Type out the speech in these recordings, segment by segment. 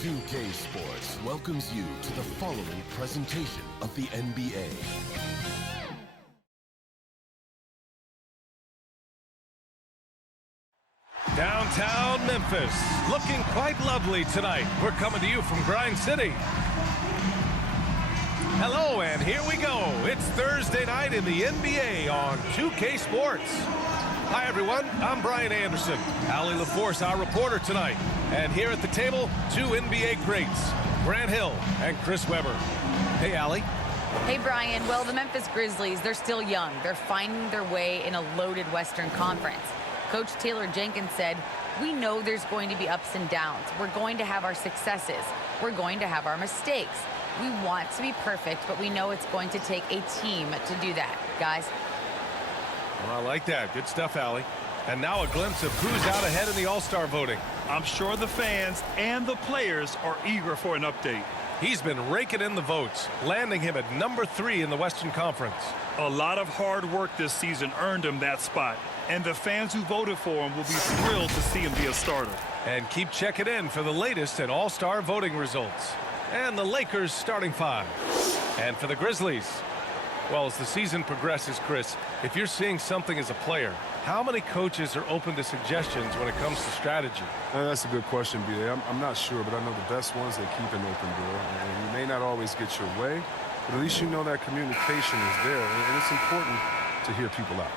2K Sports welcomes you to the following presentation of the NBA. Downtown Memphis, looking quite lovely tonight. We're coming to you from Grind City. Hello, and here we go. It's Thursday night in the NBA on 2K Sports. Hi, everyone. I'm Brian Anderson. Allie LaForce, our reporter tonight. And here at the table, two NBA greats, Grant Hill and Chris Webber. Hey, Allie. Hey, Brian. Well, the Memphis Grizzlies, they're still young. They're finding their way in a loaded Western Conference. Coach Taylor Jenkins said, we know there's going to be ups and downs. We're going to have our successes. We're going to have our mistakes. We want to be perfect, but we know it's going to take a team to do that, guys. Well, I like that. Good stuff, Allie. And now a glimpse of who's out ahead in the All-Star voting. I'm sure the fans and the players are eager for an update. He's been raking in the votes, landing him at number 3 in the Western Conference. A lot of hard work this season earned him that spot, and the fans who voted for him will be thrilled to see him be a starter. And keep checking in for the latest in All-Star voting results. And the Lakers starting 5. And for the Grizzlies, well, as the season progresses, Chris, if you're seeing something as a player, how many coaches are open to suggestions when it comes to strategy? That's a good question, B.A. I'm not sure, but I know the best ones, they keep an open door. And you may not always get your way, but at least you know that communication is there, and it's important to hear people out.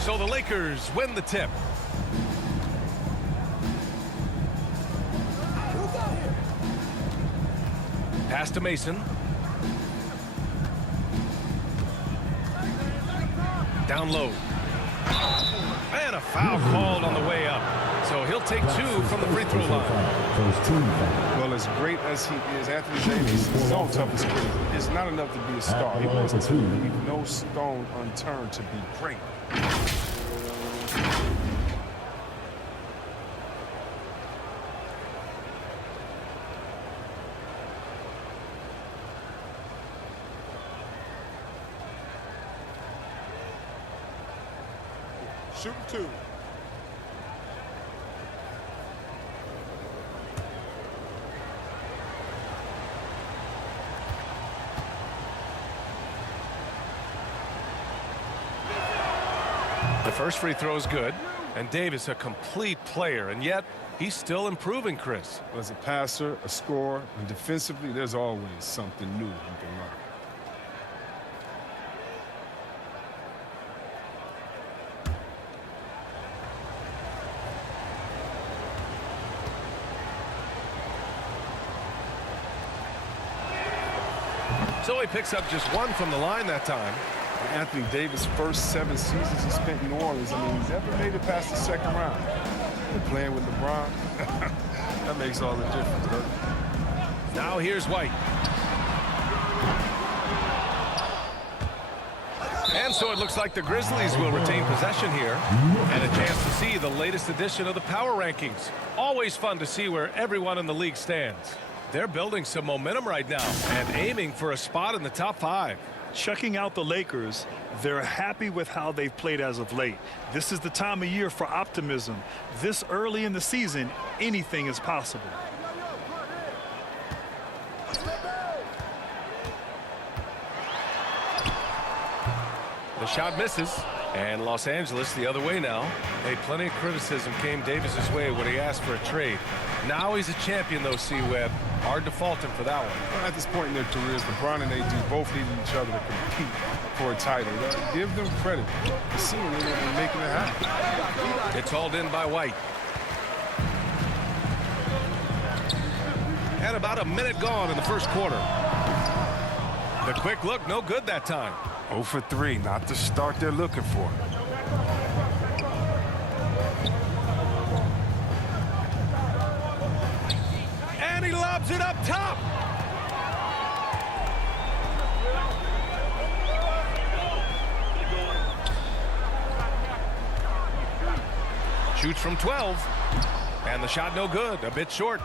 So the Lakers win the tip. Pass to Mason. Down low. And a foul called on the way up. So he'll take 2 from the free throw line. Well, as great as he is, Anthony Davis, his own toughest critic, is not enough to be a star. He wants to leave no stone unturned to be great. Shooting 2. The first free throw is good, and Davis a complete player, and yet he's still improving, Chris. As a passer, a scorer, and defensively, there's always something new you can learn. So he picks up just 1 from the line that time. Anthony Davis' first 7 seasons he spent in New Orleans, I mean, he never made it past the second round. And playing with LeBron, that makes all the difference, doesn't it? Now here's White. And so it looks like the Grizzlies will retain possession here. And a chance to see the latest edition of the power rankings. Always fun to see where everyone in the league stands. They're building some momentum right now and aiming for a spot in the top 5. Checking out the Lakers, they're happy with how they've played as of late. This is the time of year for optimism. This early in the season, anything is possible. The shot misses, and Los Angeles the other way now. Hey, plenty of criticism came Davis's way when he asked for a trade. Now he's a champion, though, C-Web. Hard to fault him for that one. Well, at this point in their careers, LeBron and AD both need each other to compete for a title. Give them credit for seeing it and making it happen. It's hauled in by White. And about a minute gone in the first quarter. The quick look, no good that time. 0 for 3, not the start they're looking for. And he lobs it up top. Shoots from 12. And the shot no good, a bit short.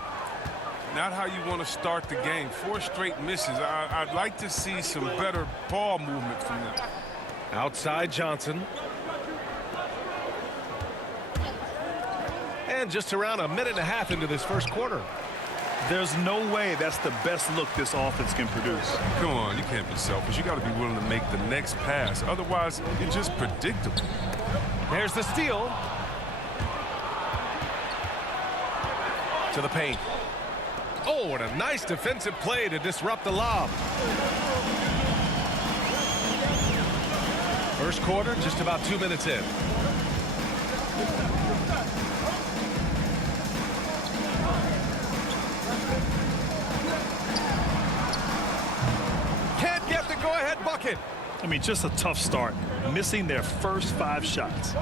not how you want to start the game. 4 straight misses. I'd like to see some better ball movement from them. Outside Johnson. And just around a minute and a half into this first quarter. There's no way that's the best look this offense can produce. Come on, you can't be selfish. You got to be willing to make the next pass. Otherwise, it's just predictable. There's the steal. To the paint. Oh, and a nice defensive play to disrupt the lob. First quarter, just about 2 minutes in. Can't get the go-ahead bucket. I mean, just a tough start, missing their first 5 shots.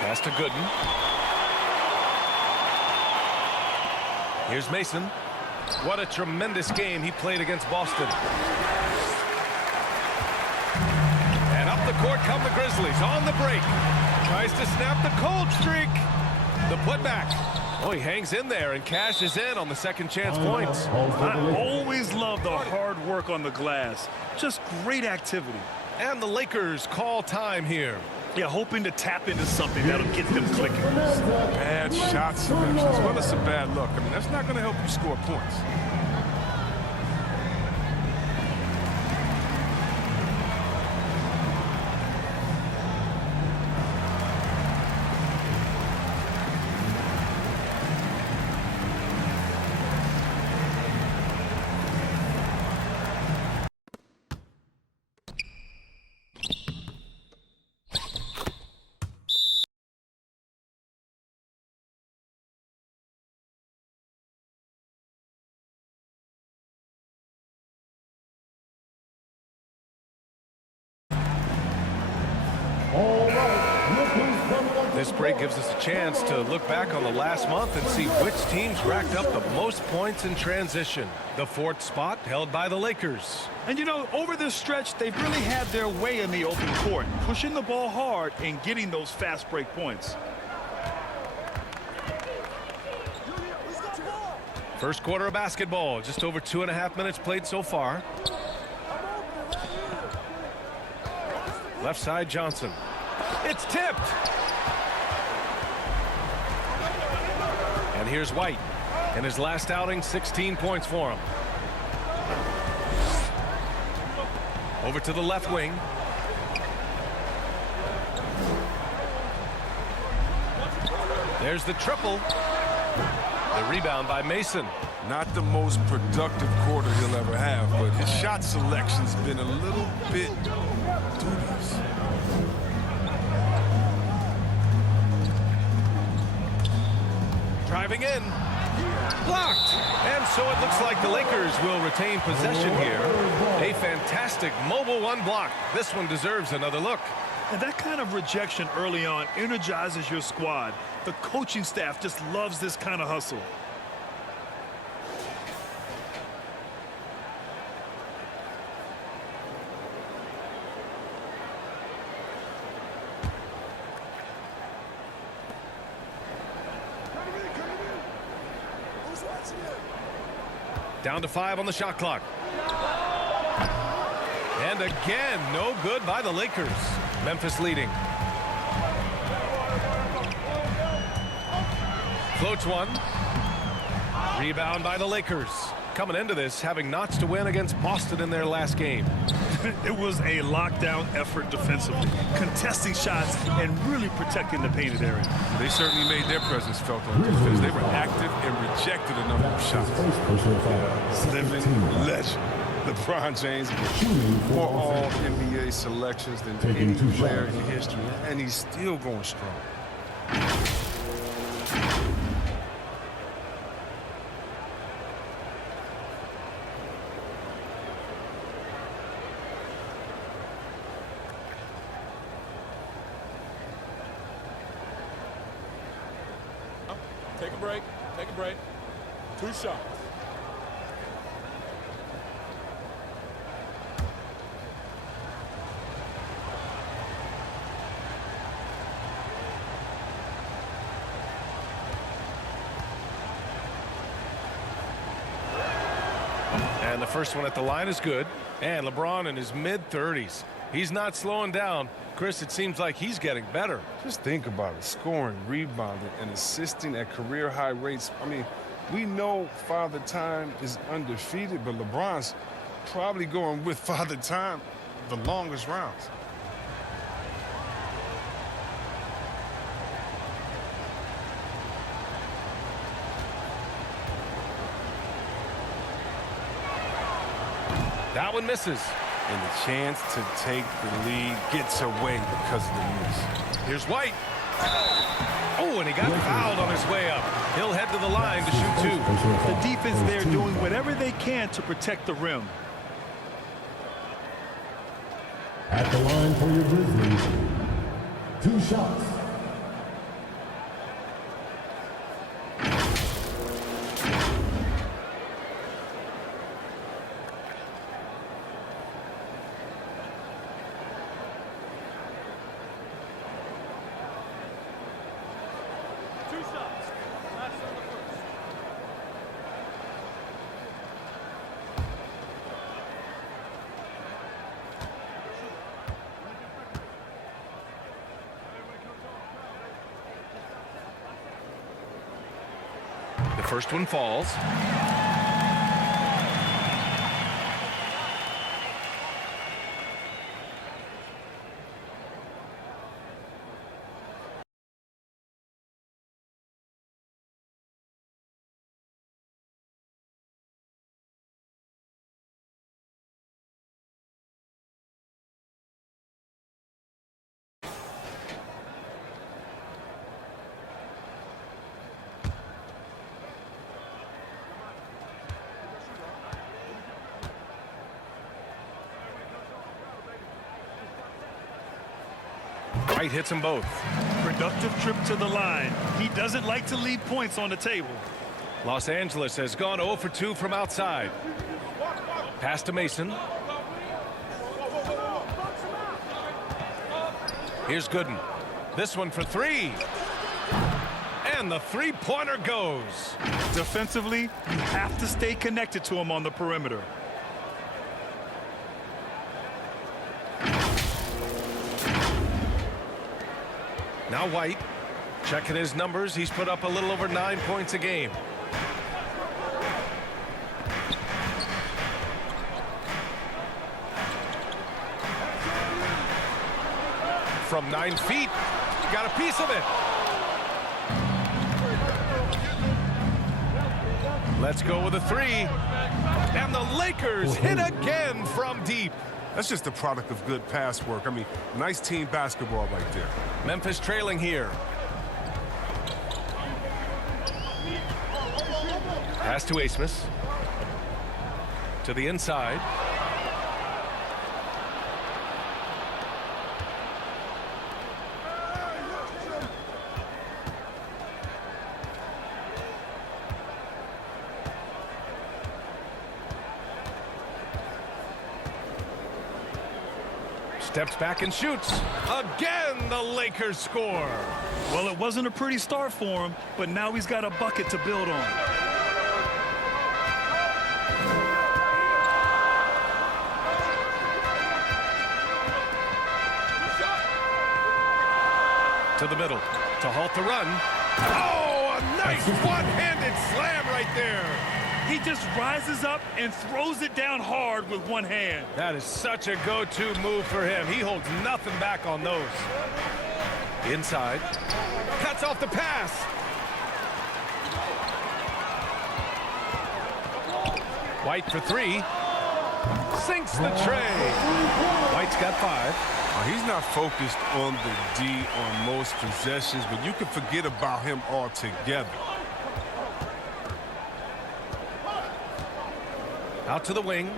Pass to Gooden. Here's Mason. What a tremendous game he played against Boston. And up the court come the Grizzlies on the break. Tries to snap the cold streak. The putback. Oh, he hangs in there and cashes in on the second chance points. I always love the hard work on the glass. Just great activity. And the Lakers call time here. Yeah, hoping to tap into something that'll get them clicking. Bad shot selection, as well as some bad luck. I mean, that's not going to help you score points. This break gives us a chance to look back on the last month and see which teams racked up the most points in transition. The 4th spot held by the Lakers. And you know, over this stretch, they've really had their way in the open court, pushing the ball hard and getting those fast break points. First quarter of basketball, just over 2.5 minutes played so far. Left side Johnson. It's tipped. And here's White. In his last outing, 16 points for him. Over to the left wing. There's the triple. The rebound by Mason. Not the most productive quarter he'll ever have, but his shot selection's been a little bit dubious. Driving in. Blocked. And so it looks like the Lakers will retain possession here. A fantastic mobile 1 block. This one deserves another look. And that kind of rejection early on energizes your squad. The coaching staff just loves this kind of hustle. Down to 5 on the shot clock. And again, no good by the Lakers. Memphis leading. Floats one. Rebound by the Lakers. Coming into this, having knots to win against Boston in their last game. It was a lockdown effort defensively, contesting shots and really protecting the painted area. They certainly made their presence felt on defense. They were active and rejected a number of shots. Living legend, LeBron James, more All-NBA selections than any player in history, and he's still going strong. Take a break. Take a break. 2 shots. And the first one at the line is good. And LeBron in his mid-30s. He's not slowing down. Chris, it seems like he's getting better. Just think about it. Scoring, rebounding, and assisting at career-high rates. I mean, we know Father Time is undefeated, but LeBron's probably going with Father Time the longest rounds. That one misses. And the chance to take the lead gets away because of the miss. Here's White. Oh, and he got fouled on his way up. He'll head to the line to shoot two. The defense there doing whatever they can to protect the rim. At the line for your Grizzlies, 2 shots. The first one falls. White hits them both. Productive trip to the line. He doesn't like to leave points on the table. Los Angeles has gone 0 for 2 from outside. Pass to Mason. Here's Gooden. This one for 3. And the three-pointer goes. Defensively, you have to stay connected to him on the perimeter. Now White, checking his numbers. He's put up a little over 9 points a game. From 9 feet, got a piece of it. Let's go with a 3. And the Lakers hit again from deep. That's just a product of good pass work. I mean, nice team basketball right there. Memphis trailing here. Pass to Asmus. To the inside. Steps back and shoots. Again, the Lakers score. Well, it wasn't a pretty start for him, but now he's got a bucket to build on. To the middle to halt the run. Oh, a nice one-handed slam right there. He just rises up and throws it down hard with one hand. That is such a go-to move for him. He holds nothing back on those. Inside. Cuts off the pass. White for 3. Sinks the tray. White's got 5. He's not focused on the D on most possessions, but you can forget about him altogether. Out to the wing.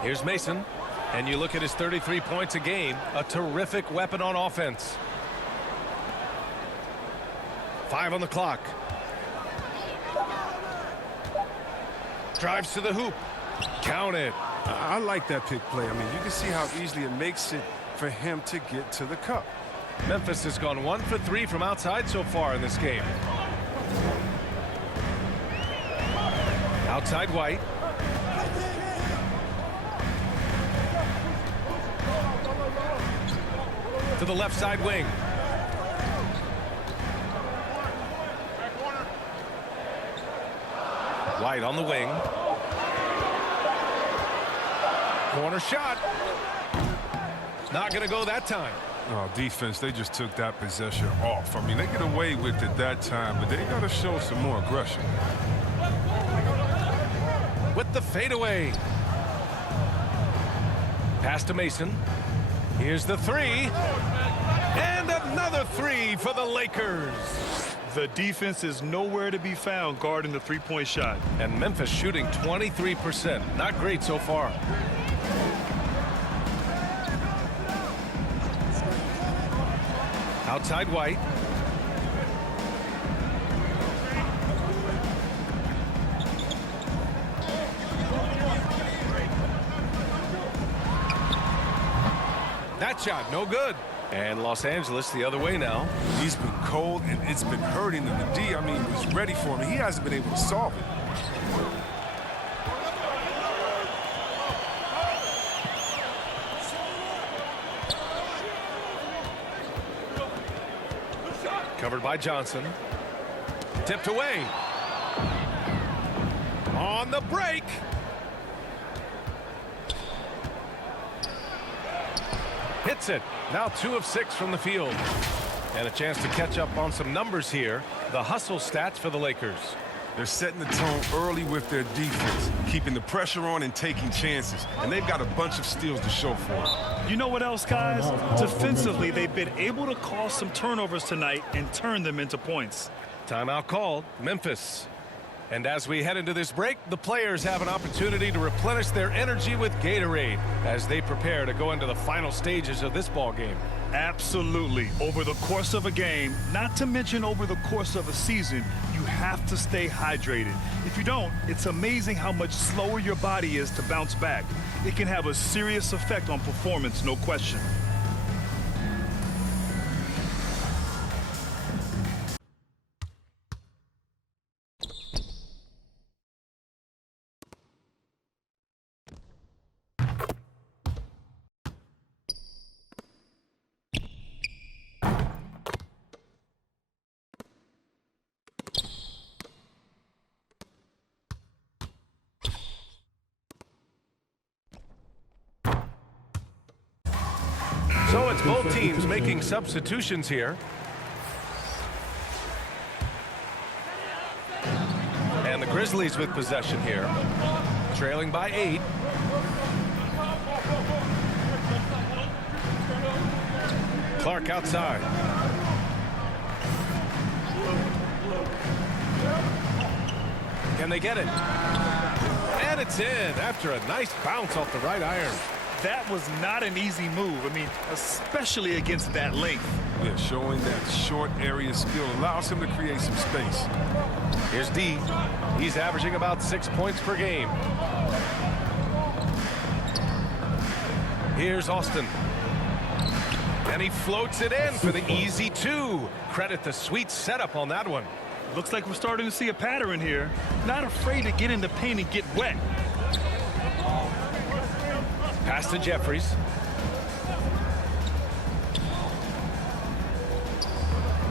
Here's Mason. And you look at his 33 points a game. A terrific weapon on offense. 5 on the clock. Drives to the hoop. Count it. I like that pick play. I mean, you can see how easily it makes it for him to get to the cup. Memphis has gone 1 for 3 from outside so far in this game. Outside White. To the left side wing. White on the wing. Corner shot. Not going to go that time. Oh, defense, they just took that possession off. I mean, they get away with it that time, but they got to show some more aggression. With the fadeaway. Pass to Mason. Here's the three. And another three for the Lakers. The defense is nowhere to be found guarding the three-point shot. And Memphis shooting 23%. Not great so far. Outside White. That shot, no good. And Los Angeles the other way now. He's been cold, and it's been hurting him. The D, I mean, was ready for him. He hasn't been able to solve it. Covered by Johnson. Tipped away. On the break. Hits it. Now 2 of 6 from the field. And a chance to catch up on some numbers here. The hustle stats for the Lakers. They're setting the tone early with their defense, keeping the pressure on and taking chances. And they've got a bunch of steals to show for it. You know what else, guys? Defensively, they've been able to cause some turnovers tonight and turn them into points. Timeout called. Memphis. And as we head into this break, the players have an opportunity to replenish their energy with Gatorade as they prepare to go into the final stages of this ball game. Absolutely. Over the course of a game, not to mention over the course of a season, you have to stay hydrated. If you don't, it's amazing how much slower your body is to bounce back. It can have a serious effect on performance, no question. So it's both teams making substitutions here. And the Grizzlies with possession here. Trailing by 8. Clark outside. Can they get it? And it's in after a nice bounce off the right iron. That was not an easy move. I mean, especially against that length. Yeah, showing that short area skill allows him to create some space. Here's D. He's averaging about 6 points per game. Here's Austin. And he floats it in for the easy 2. Credit the sweet setup on that one. Looks like we're starting to see a pattern here. Not afraid to get in the paint and get wet. Pass to Jeffries.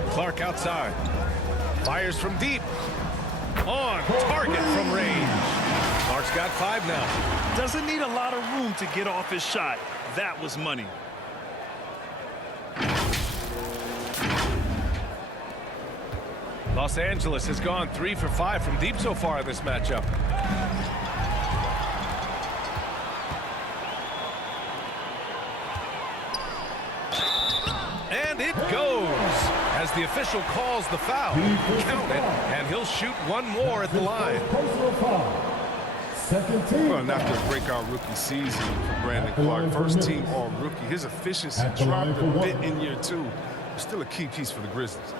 Clark outside. Fires from deep. On target from range. Clark's got 5 now. Doesn't need a lot of room to get off his shot. That was money. Los Angeles has gone 3 for 5 from deep so far in this matchup. And it goes as the official calls the foul. Count it, and he'll shoot one more at the line. Well, and after a breakout rookie season for Brandon Clark, first team all-rookie, his efficiency dropped a bit in year 2. But still a key piece for the Grizzlies.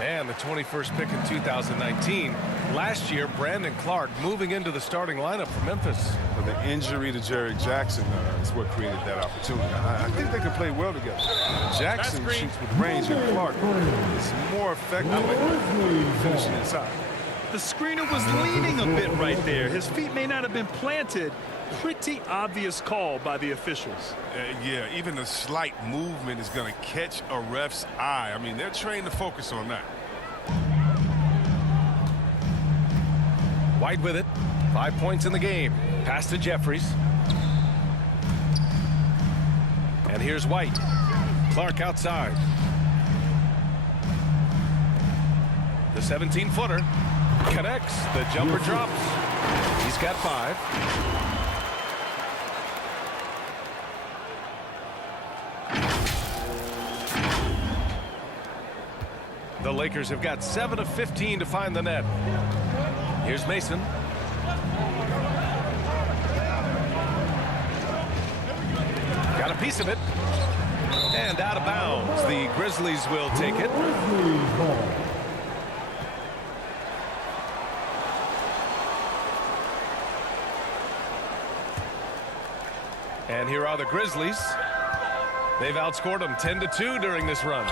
And the 21st pick in 2019. Last year, Brandon Clark moving into the starting lineup for Memphis. But the injury to Jarek Jackson is what created that opportunity. I think they can play well together. Jackson shoots with range, and Clark is more effective at finishing inside. The screener was leaning a bit right there. His feet may not have been planted. Pretty obvious call by the officials. Yeah, even a slight movement is going to catch a ref's eye. I mean, they're trained to focus on that. White with it. 5 points in the game. Pass to Jeffries. And here's White. Clark outside. The 17-footer connects. The jumper drops. He's got 5. The Lakers have got 7 of 15 to find the net. Here's Mason. Got a piece of it. And out of bounds. The Grizzlies will take it. And here are the Grizzlies. They've outscored them 10-2 during this run.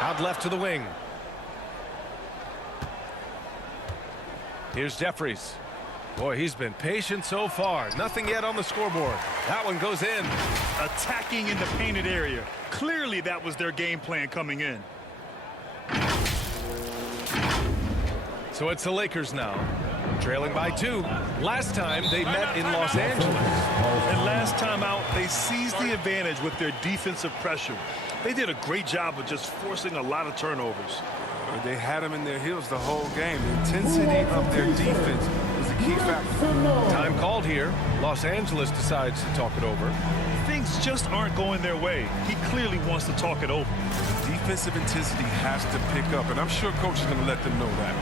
Out left to the wing. Here's Jeffries. Boy, he's been patient so far. Nothing yet on the scoreboard. That one goes in. Attacking in the painted area. Clearly that was their game plan coming in. So it's the Lakers now, trailing by 2. Last time they met in Los Angeles. And last time out, they seized the advantage with their defensive pressure. They did a great job of just forcing a lot of turnovers. They had them in their heels the whole game. The intensity of their defense was the key factor. Time called here. Los Angeles decides to talk it over. Things just aren't going their way. He clearly wants to talk it over. Defensive intensity has to pick up, and I'm sure coach is going to let them know that.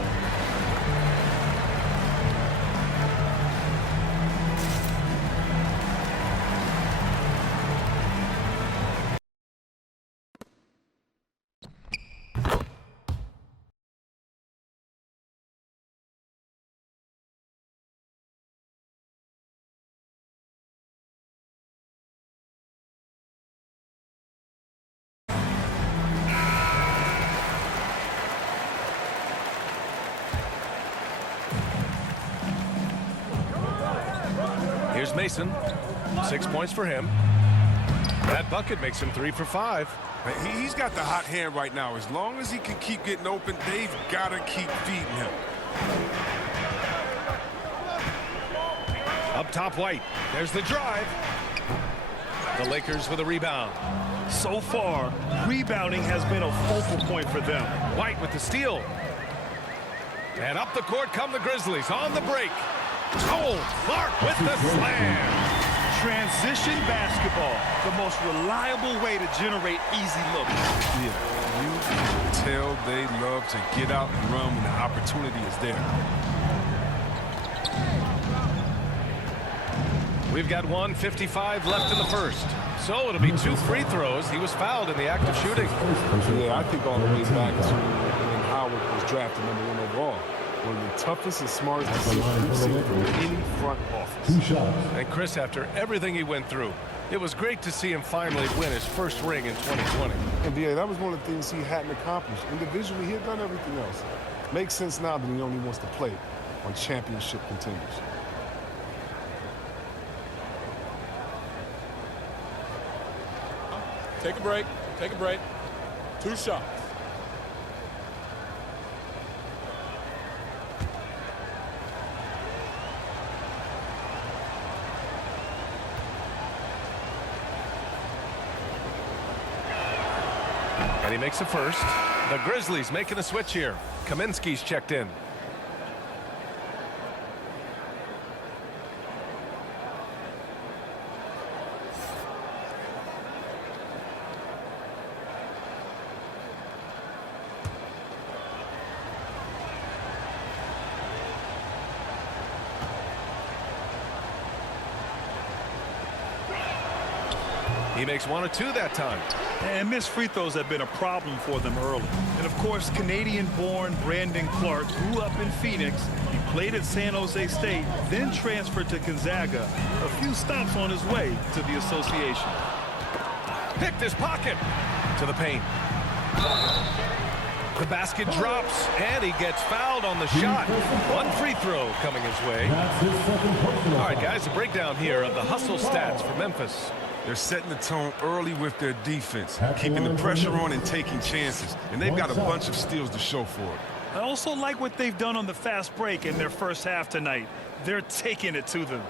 Here's Mason. 6 points for him. That bucket makes him 3 for 5. He's got the hot hand right now. As long as he can keep getting open, they've got to keep feeding him. Up top, White. There's the drive. The Lakers with a rebound. So far, rebounding has been a focal point for them. White with the steal. And up the court come the Grizzlies on the break. Oh, Clark with the slam. Transition basketball, the most reliable way to generate easy looks. Yeah, you can tell they love to get out and run when the opportunity is there. We've got 1:55 left in the first. So it'll be 2 free throws. He was fouled in the act of shooting. Yeah, I think all the way back to when Howard was drafted #1 overall. One of the toughest and smartest decisions you've seen from any front office. 2 shots. And Chris, after everything he went through, it was great to see him finally win his first ring in 2020. NBA, that was one of the things he hadn't accomplished. Individually, he had done everything else. Makes sense now that he only wants to play on championship contenders. Take a break. Take a break. 2 shots. And he makes a first. The Grizzlies making a switch here. Kaminsky's checked in. He makes 1 or 2 that time. And missed free throws have been a problem for them early. And of course, Canadian-born Brandon Clark grew up in Phoenix. He played at San Jose State, then transferred to Gonzaga. A few stops on his way to the association. Picked his pocket to the paint. The basket drops, and he gets fouled on the shot. 1 free throw coming his way. All right, guys, a breakdown here of the hustle stats for Memphis. They're setting the tone early with their defense, keeping the pressure on and taking chances. And they've got a bunch of steals to show for it. I also like what they've done on the fast break in their first half tonight. They're taking it to them.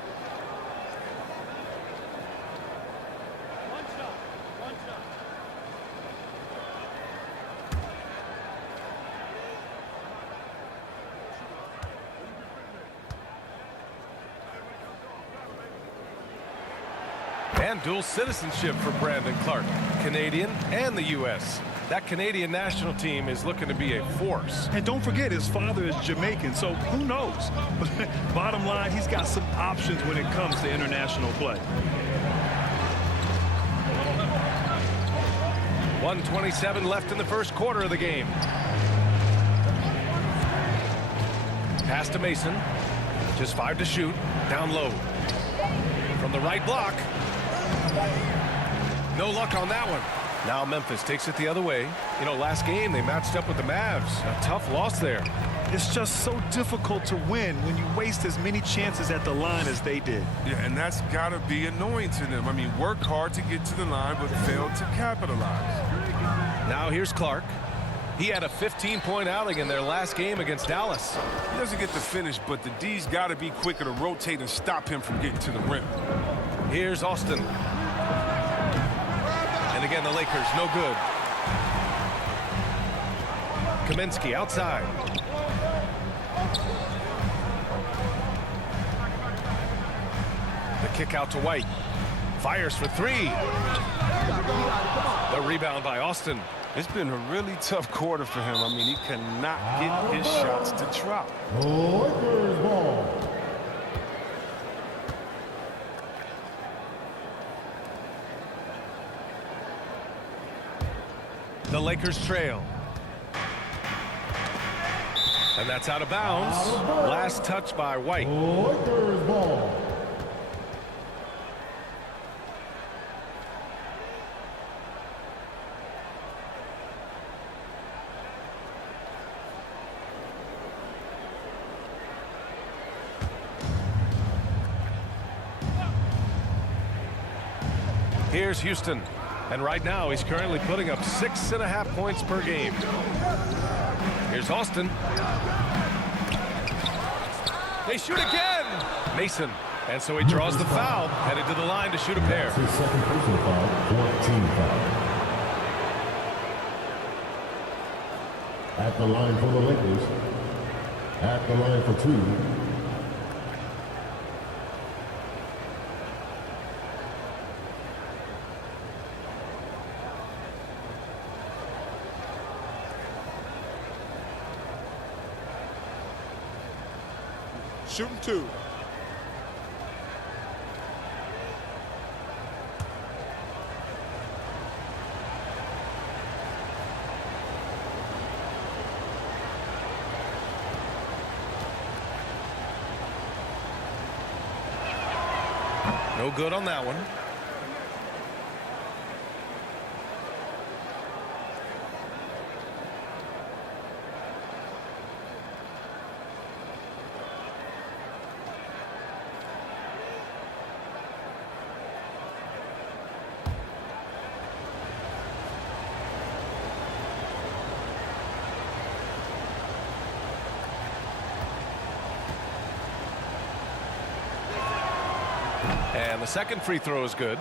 And dual citizenship for Brandon Clark, Canadian and the U.S. That Canadian national team is looking to be a force. And don't forget, his father is Jamaican, so who knows? But bottom line, he's got some options when it comes to international play. 1:27 left in the first quarter of the game. Pass to Mason. Just 5 to shoot. Down low. From the right block. No luck on that one. Now Memphis takes it the other way. You know, last game they matched up with the Mavs. A tough loss there. It's just so difficult to win when you waste as many chances at the line as they did. Yeah, and that's got to be annoying to them. I mean, work hard to get to the line, but failed to capitalize. Now here's Clark. He had a 15-point outing in their last game against Dallas. He doesn't get the finish, but the D's got to be quicker to rotate and stop him from getting to the rim. Here's Austin. And again, the Lakers, no good. Kaminsky outside. The kick out to White. Fires for 3. The rebound by Austin. It's been a really tough quarter for him. I mean, he cannot get his shots to drop. Lakers ball. The Lakers trail. And that's out of bounds. Last touch by White. Lakers ball. Here's Houston. And right now, he's currently putting up 6.5 points per game. Here's Austin. They shoot again. Mason. And so he draws the foul, headed to the line to shoot a pair. His second personal foul, 14 foul. At the line for the Lakers. At the line for 2. Shooting 2. No good on that one. And the second free throw is good.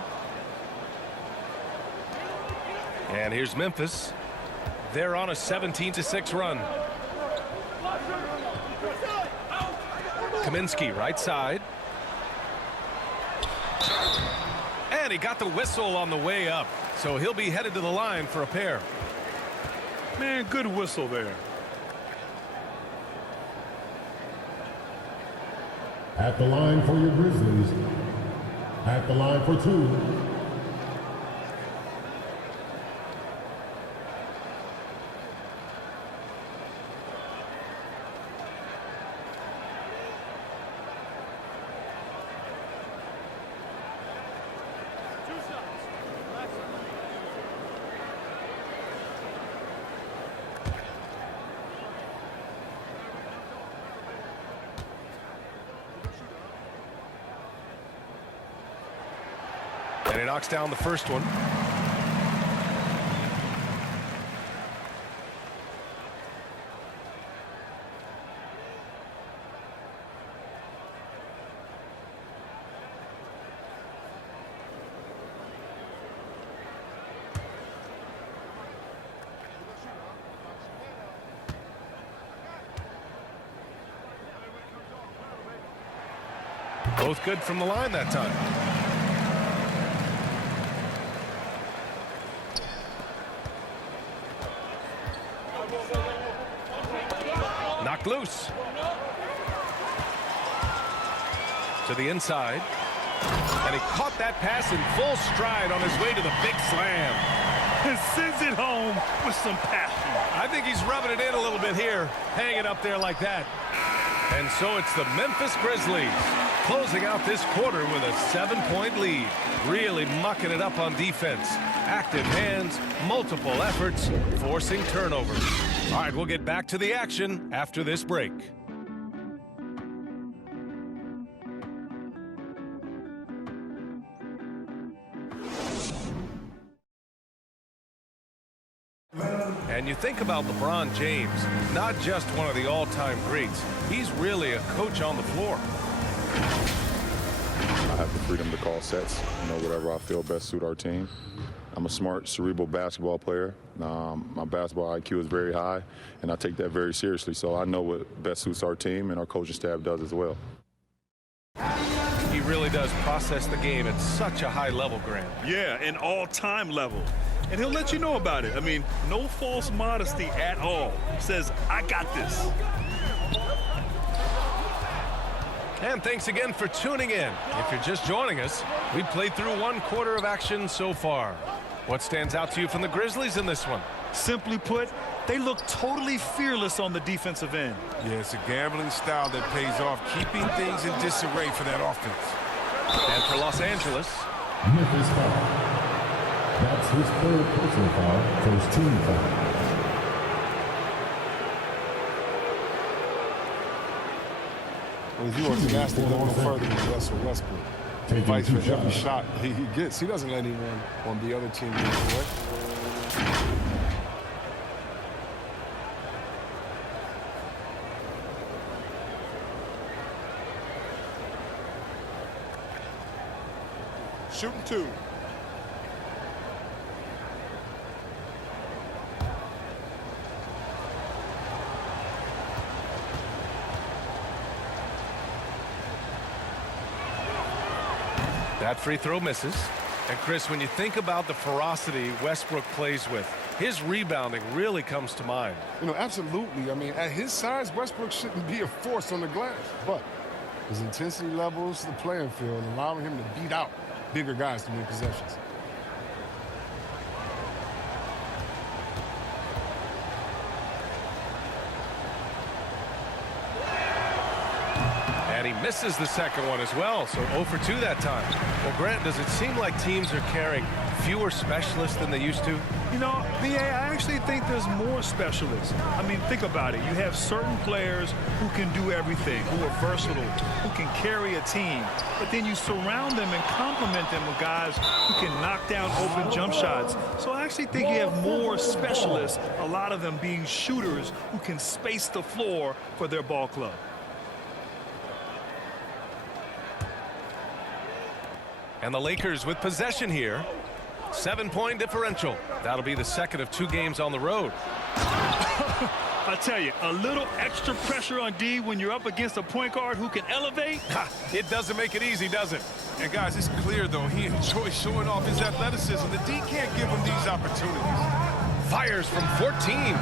And here's Memphis. They're on a 17-6 run. Kaminsky right side. And he got the whistle on the way up. So he'll be headed to the line for a pair. Man, good whistle there. At the line for your Grizzlies. At the line for 2. And he knocks down the first one. Both good from the line that time. Knocked loose. To the inside. And he caught that pass in full stride on his way to the big slam. And sends it home with some passion. I think he's rubbing it in a little bit here, hanging up there like that. And so it's the Memphis Grizzlies closing out this quarter with a 7-point lead. Really mucking it up on defense. Active hands, multiple efforts, forcing turnovers. All right, we'll get back to the action after this break. And you think about LeBron James, not just one of the all-time greats. He's really a coach on the floor. I have the freedom to call sets, whatever I feel best suit our team. I'm a smart, cerebral basketball player. My basketball IQ is very high, and I take that very seriously. So I know what best suits our team, and our coaching staff does as well. He really does process the game at such a high level, Grant. Yeah, an all-time level. And he'll let you know about it. I mean, no false modesty at all. Says, I got this. And thanks again for tuning in. If you're just joining us, we've played through one quarter of action so far. What stands out to you from the Grizzlies in this one? Simply put, they look totally fearless on the defensive end. Yeah, it's a gambling style that pays off, keeping things in disarray for that offense. And for Los Angeles. Memphis foul. That's his third personal foul, first team foul. Well, if he wants to gas, they don't go further than Russell Westbrook. He fights for every shot he gets. He doesn't let anyone on the other team get away. Shooting two. That free throw misses. And Chris, when you think about the ferocity Westbrook plays with, his rebounding really comes to mind. Absolutely. I mean, at his size, Westbrook shouldn't be a force on the glass. But his intensity levels, the playing field, allowing him to beat out bigger guys to win possessions. And he misses the second one as well, so 0 for 2 that time. Well, Grant, does it seem like teams are carrying fewer specialists than they used to? B.A., I actually think there's more specialists. I mean, think about it. You have certain players who can do everything, who are versatile, who can carry a team. But then you surround them and complement them with guys who can knock down open jump shots. So I actually think you have more specialists, a lot of them being shooters who can space the floor for their ball club. And the Lakers with possession here. 7-point differential. That'll be the second of 2 games on the road. I tell you, a little extra pressure on D when you're up against a point guard who can elevate. It doesn't make it easy, does it? And guys, it's clear, though, he enjoys showing off his athleticism. The D can't give him these opportunities. Fires from 14.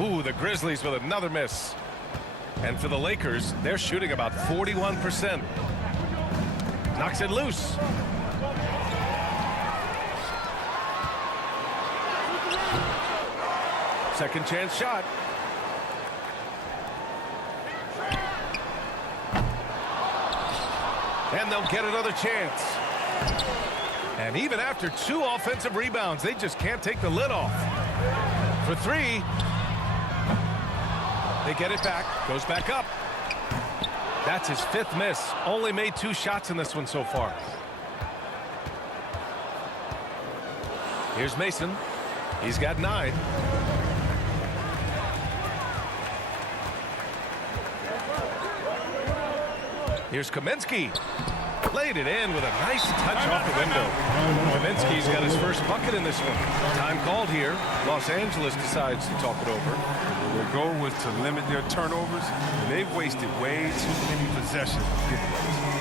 Ooh, the Grizzlies with another miss. And for the Lakers, they're shooting about 41%. Knocks it loose. Second chance shot. And they'll get another chance. And even after 2 offensive rebounds, they just can't take the lid off. For 3. They get it back. Goes back up. That's his 5th miss. Only made 2 shots in this one so far. Here's Mason. He's got 9. Here's Kaminsky. Laid it in with a nice touch off the window. Kaminsky's got his first bucket in this one. Time called here. Los Angeles decides to talk it over. Their goal was to limit their turnovers, and they've wasted way too many possessions giveaways.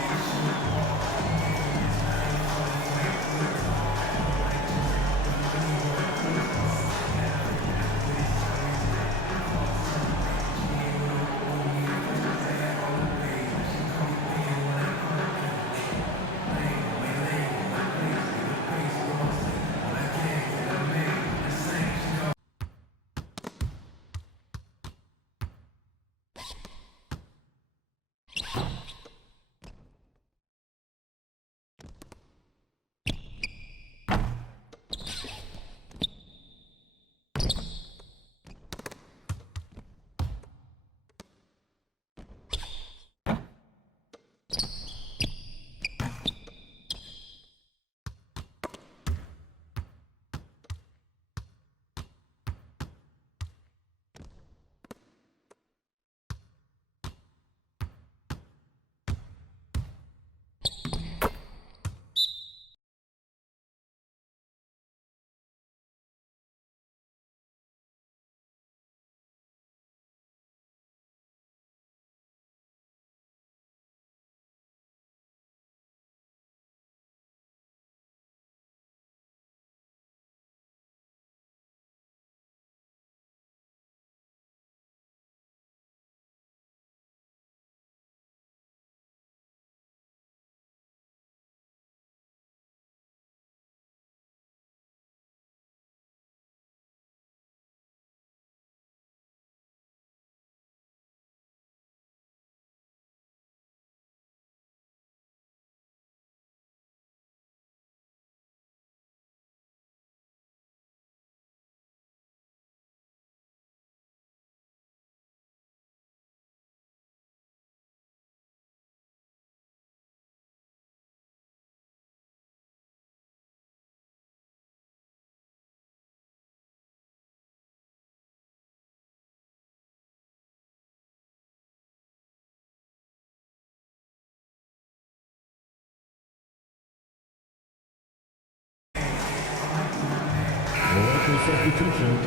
Substitution.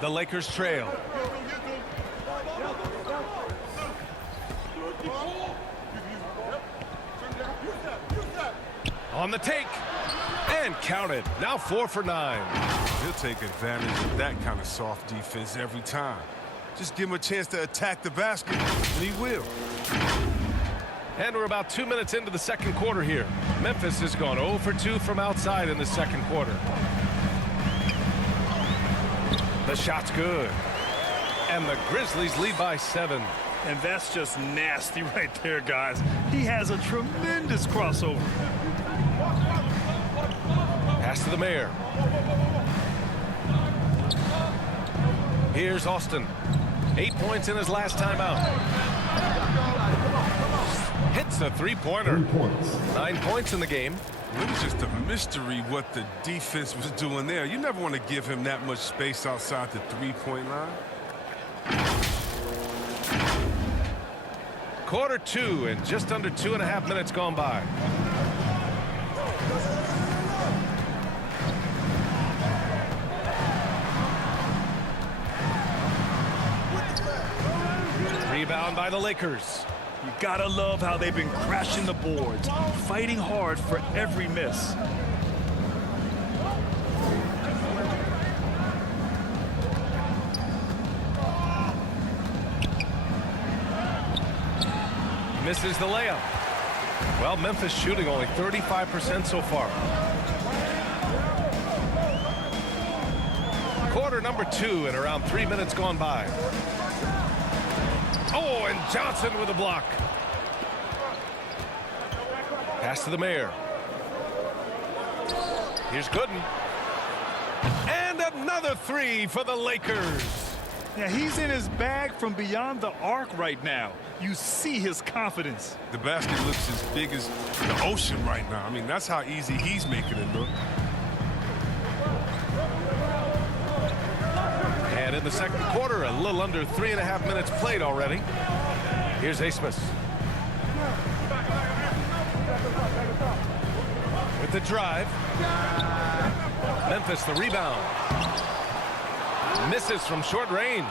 The Lakers trail. On the take. And counted. Now 4 for 9. He'll take advantage of that kind of soft defense every time. Just give him a chance to attack the basket, and he will. And we're about 2 minutes into the second quarter here. Memphis has gone 0 for 2 from outside in the second quarter. The shot's good. And the Grizzlies lead by 7. And that's just nasty right there, guys. He has a tremendous crossover. Pass to the mayor. Here's Austin. 8 points in his last time out. Hits a three-pointer. 3 points. 9 points in the game. It was just a mystery what the defense was doing there. You never want to give him that much space outside the three-point line. Quarter 2 and just under 2.5 minutes gone by. Rebound by the Lakers. You gotta love how they've been crashing the boards, fighting hard for every miss. Misses the layup. Well, Memphis shooting only 35% so far. Quarter number 2 and around 3 minutes gone by. Oh, and Johnson with a block. Pass to the mayor. Here's Gooden. And another 3 for the Lakers. Yeah, he's in his bag from beyond the arc right now. You see his confidence. The basket looks as big as the ocean right now. I mean, that's how easy he's making it look. And in the second quarter, a little under 3.5 minutes played already. Here's Asmus. With the drive. Memphis the rebound. Misses from short range.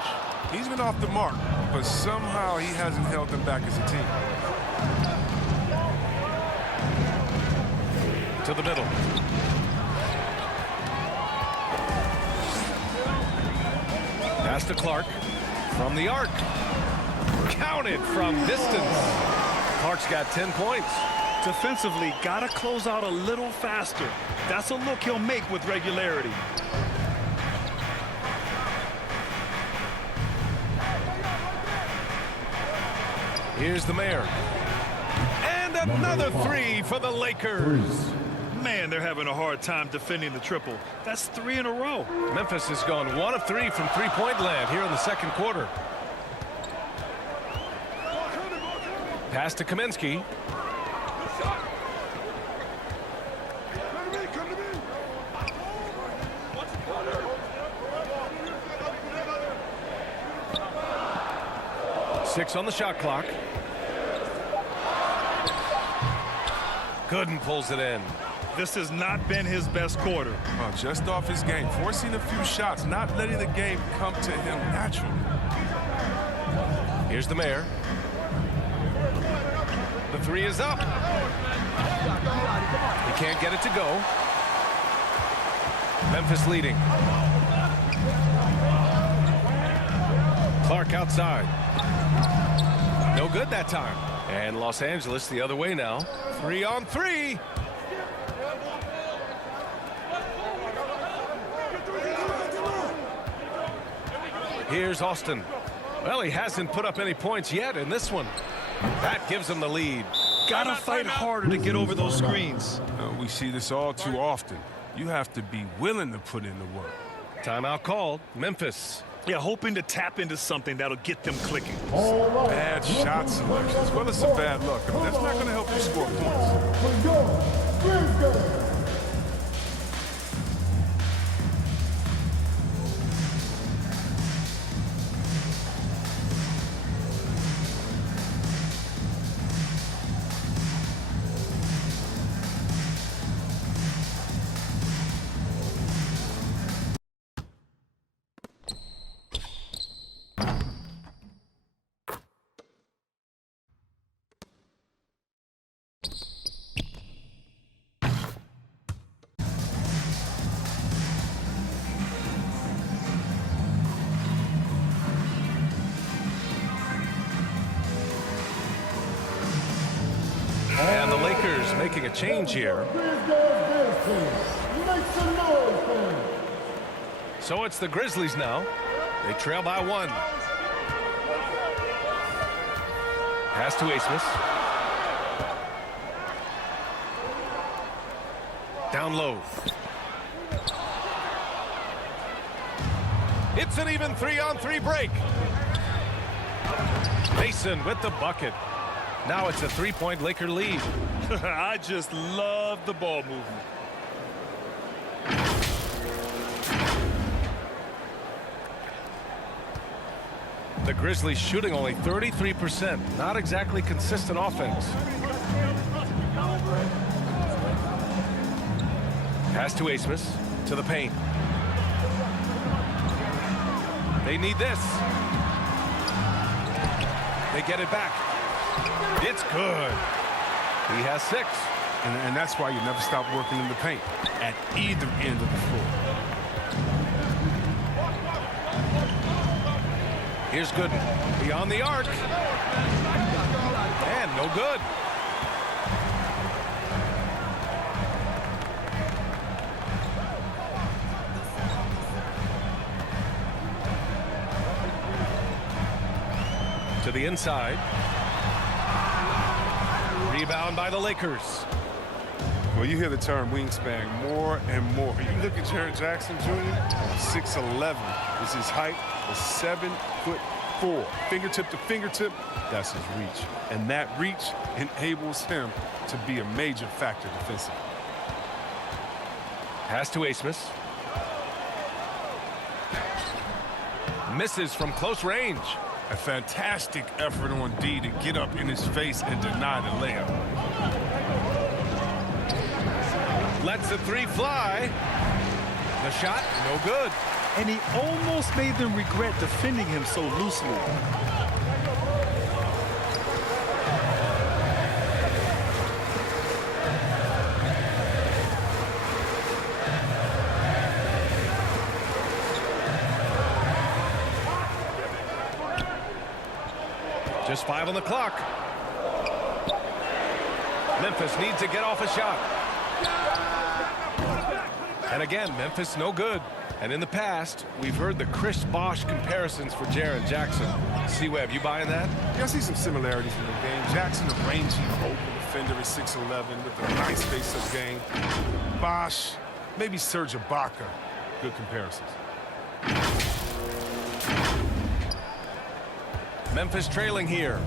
He's been off the mark, but somehow he hasn't held them back as a team. To the middle. Pass to Clark. From the arc. Counted from distance. Clark's got 10 points. Defensively, gotta close out a little faster. That's a look he'll make with regularity. Here's the mayor. And another three for the Lakers. Man, they're having a hard time defending the triple. That's 3 in a row. Memphis has gone 1 of 3 from three-point land here in the second quarter. Pass to Kaminsky. Six on the shot clock. Gooden pulls it in. This has not been his best quarter. Just off his game, forcing a few shots, not letting the game come to him naturally. Here's the mayor. The three is up. He can't get it to go. Memphis leading. Clark outside. No good that time. And Los Angeles the other way now. 3 on 3. Here's Austin. Well, he hasn't put up any points yet in this one. That gives him the lead. Gotta fight harder to get over those screens. We see this all too often. You have to be willing to put in the work. Timeout called. Memphis. Yeah, hoping to tap into something that'll get them clicking. Bad shot selection, as well as some bad luck. I mean, that's not going to help you score points. And the Lakers making a change here. So it's the Grizzlies now. They trail by 1. Pass to Asmus. Down low. It's an even 3-on-3 break. Mason with the bucket. Now it's a 3-point Laker lead. I just love the ball movement. The Grizzlies shooting only 33%. Not exactly consistent offense. Pass to Asmus. To the paint. They need this. They get it back. It's good. He has 6. And that's why you never stop working in the paint at either end of the floor. Here's Gooden. Beyond the arc. And no good. To the inside. Rebound by the Lakers. Well, you hear the term wingspan more and more. You look at Jaren Jackson Jr., 6'11" is his height, a 7'4" 4. Fingertip to fingertip, that's his reach. And that reach enables him to be a major factor defensively. Pass to Asmus. Misses from close range. A fantastic effort on D to get up in his face and deny the layup. Lets the three fly. The shot, no good. And he almost made them regret defending him so loosely. Just 5 on the clock. Memphis needs to get off a shot. And again, Memphis no good. And in the past, we've heard the Chris Bosh comparisons for Jaren Jackson. C-Web, you buying that? Yeah, I see some similarities in the game. Jackson, a rangy, open defender at 6'11", with a nice face-up game. Bosh, maybe Serge Ibaka. Good comparisons. Memphis trailing here.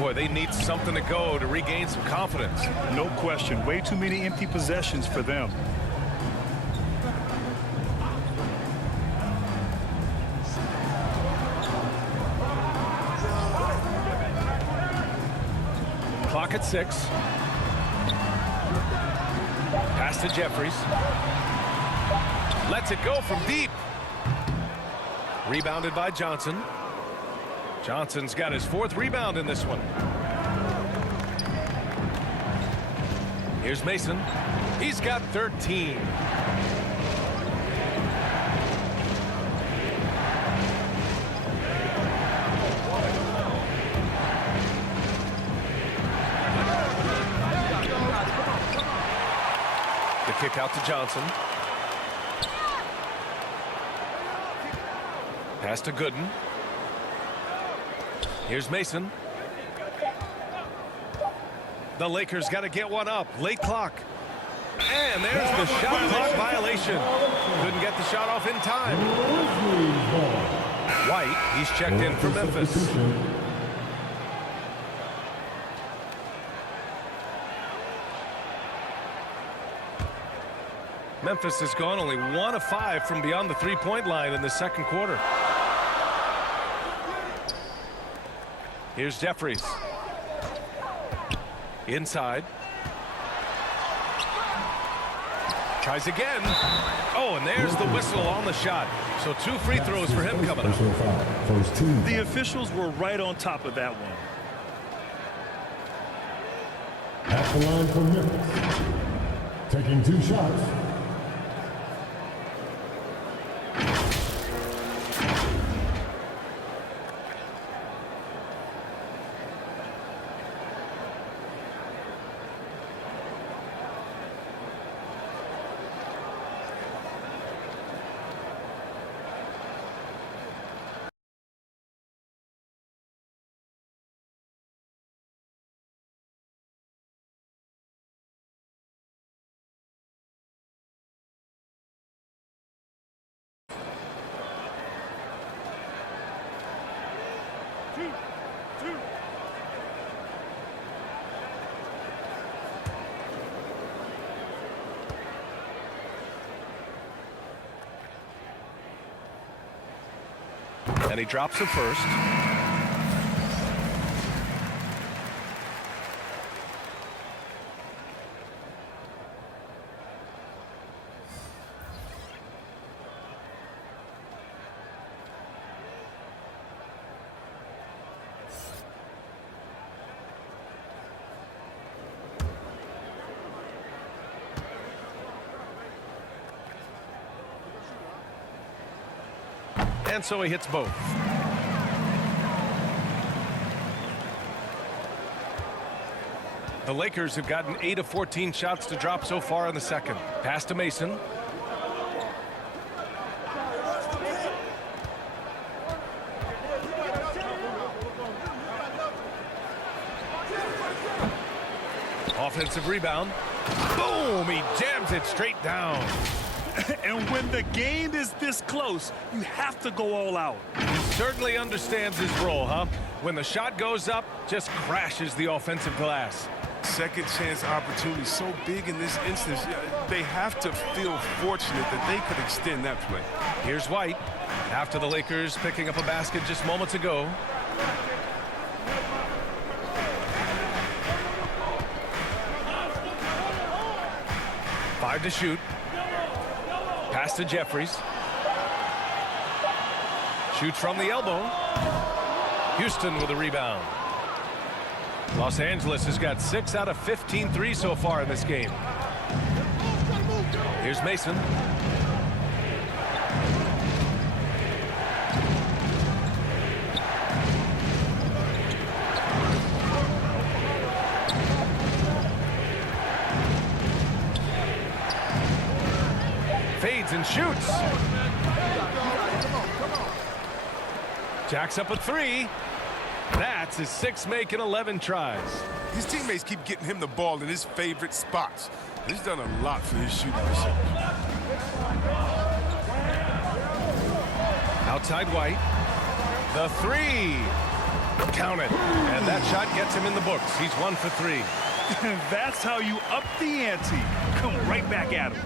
Boy, they need something to go to regain some confidence. No question. Way too many empty possessions for them. Clock at 6. Pass to Jeffries. Lets it go from deep. Rebounded by Johnson. Johnson's got his 4th rebound in this one. Here's Mason. He's got 13. The kick out to Johnson. Pass to Gooden. Here's Mason. The Lakers got to get one up. Late clock. And there's the shot clock violation. Couldn't get the shot off in time. White, he's checked in for Memphis. Memphis has gone only 1 of 5 from beyond the three-point line in the second quarter. Here's Jeffries. Inside. Tries again. Oh, and there's the whistle on the shot. So 2 free throws for him coming up. The officials were right on top of that one. At the line for Memphis. Taking 2 shots. And he drops the first. And so he hits both. The Lakers have gotten 8 of 14 shots to drop so far in the second. Pass to Mason. Offensive rebound. Boom! He jams it straight down. And when the game is this close, you have to go all out. He's certainly understands his role, huh? When the shot goes up, just crashes the offensive glass. Second chance opportunity so big in this instance. They have to feel fortunate that they could extend that play. Here's White after the Lakers picking up a basket just moments ago. Five to shoot. Pass to Jeffries. Shoots from the elbow. Houston with a rebound. Los Angeles has got 6 out of 15 threes so far in this game. Here's Mason. Fades and shoots. Jacks up a 3. That's his 6 make in 11 tries. His teammates keep getting him the ball in his favorite spots. He's done a lot for his shooting percentage. Outside White. The 3. Count it. And that shot gets him in the books. He's 1 for 3. That's how you up the ante. Come right back at him.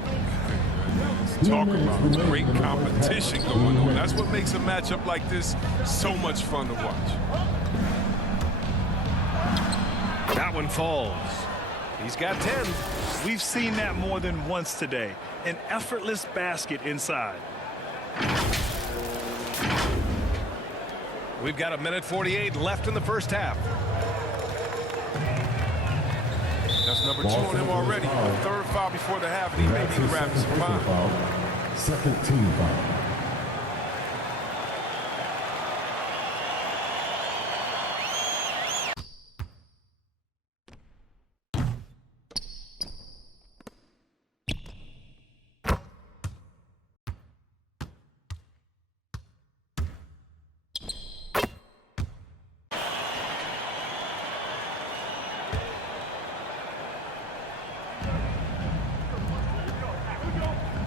Talk about great competition going on. That's what makes a matchup like this so much fun to watch. That one falls. He's got 10. We've seen that more than once today. An effortless basket inside. We've got 1:48 left in the first half. That's number 2 on him already. The third foul before the half, and he may be grabbing some foul. Second team foul.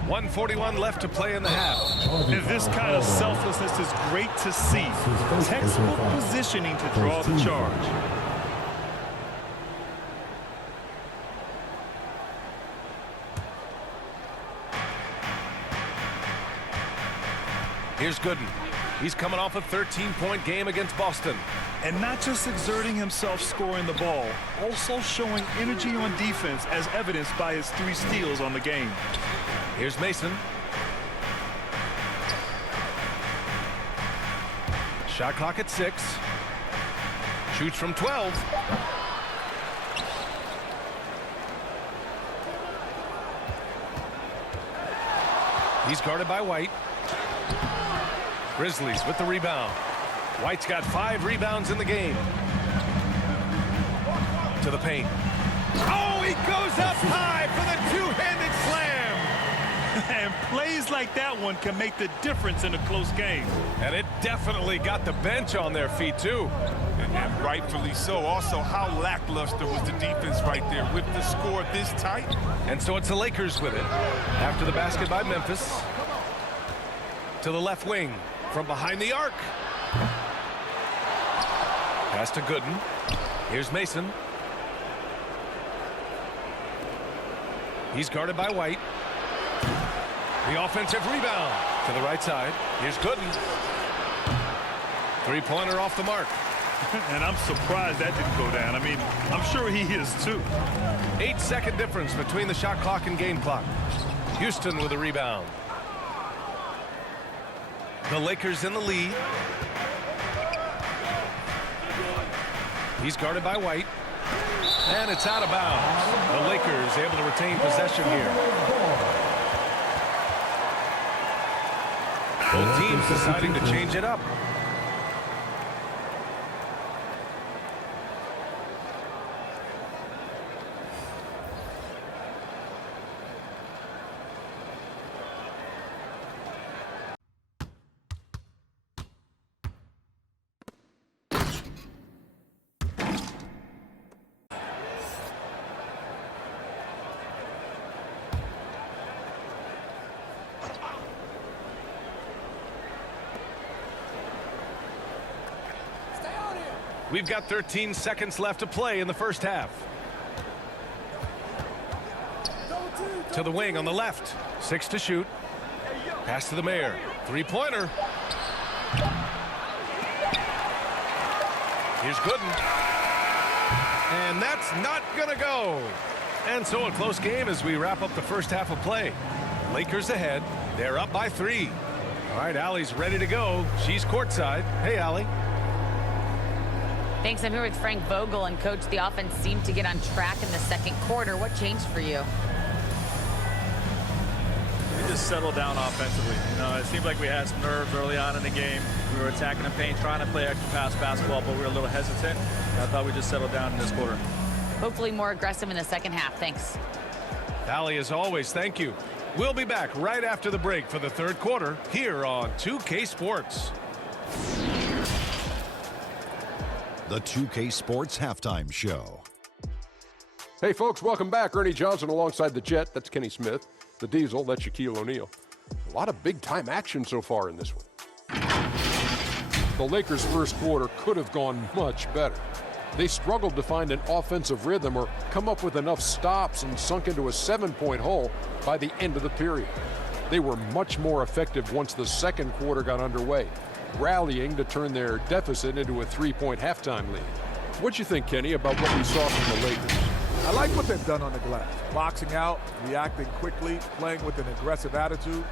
.141 left to play in the half. And this kind of selflessness is great to see. Textbook positioning to draw the charge. Here's Gooden. He's coming off a 13-point game against Boston. And not just exerting himself scoring the ball, also showing energy on defense as evidenced by his 3 steals on the game. Here's Mason. Shot clock at 6. Shoots from 12. He's guarded by White. Grizzlies with the rebound. White's got 5 rebounds in the game. To the paint. Oh, he goes up high for the two-handed slam. And plays like that one can make the difference in a close game. And it definitely got the bench on their feet, too. And rightfully so. Also, how lackluster was the defense right there with the score this tight? And so it's the Lakers with it. After the basket by Memphis. To the left wing. From behind the arc. Pass to Gooden. Here's Mason. He's guarded by White. The offensive rebound to the right side. Here's Gooden. 3-pointer off the mark. And I'm surprised that didn't go down. I mean, I'm sure he is too. 8-second difference between the shot clock and game clock. Houston with a rebound. The Lakers in the lead. He's guarded by White. And it's out of bounds. The Lakers able to retain possession here. Both teams deciding to change it up. We've got 13 seconds left to play in the first half. To the wing on the left. 6 to shoot. Pass to the Mayor. Three-pointer. Here's Gooden. And that's not going to go. And so a close game as we wrap up the first half of play. Lakers ahead. They're up by 3. All right, Allie's ready to go. She's courtside. Hey, Allie. Thanks. I'm here with Frank Vogel. And, Coach, the offense seemed to get on track in the second quarter. What changed for you? We just settled down offensively. You know, it seemed like we had some nerves early on in the game. We were attacking the paint, trying to play extra pass basketball, but we were a little hesitant. I thought we just settled down in this quarter. Hopefully more aggressive in the second half. Thanks. Allie, as always, thank you. We'll be back right after the break for the third quarter here on 2K Sports. The 2K Sports Halftime Show. Hey, folks, welcome back. Ernie Johnson alongside the Jet. That's Kenny Smith. The Diesel, that's Shaquille O'Neal. A lot of big-time action so far in this one. The Lakers' first quarter could have gone much better. They struggled to find an offensive rhythm or come up with enough stops and sunk into a 7-point hole by the end of the period. They were much more effective once the second quarter got underway, rallying to turn their deficit into a 3-point halftime lead. What you think, Kenny, about what we saw from the Lakers? I like what they've done on the glass. Boxing out, reacting quickly, playing with an aggressive attitude.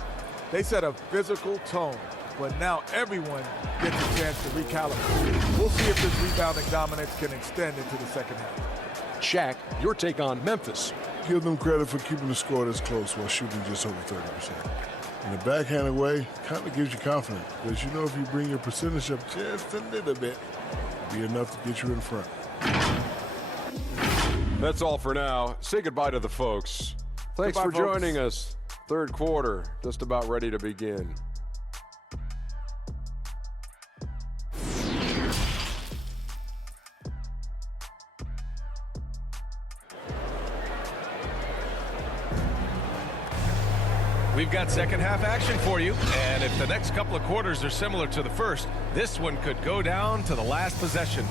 They set a physical tone, but now everyone gets a chance to recalibrate. We'll see if this rebounding dominance can extend into the second half. Shaq, your take on Memphis. Give them credit for keeping the score this close while shooting just over 30%. In a backhanded way, kind of gives you confidence, because you know if you bring your percentage up just a little bit, it'll be enough to get you in front. That's all for now. Say goodbye to the folks. Thanks Goodbye, for joining us. Third quarter, just about ready to begin. We've got second half action for you, and if the next couple of quarters are similar to the first, this one could go down to the last possession.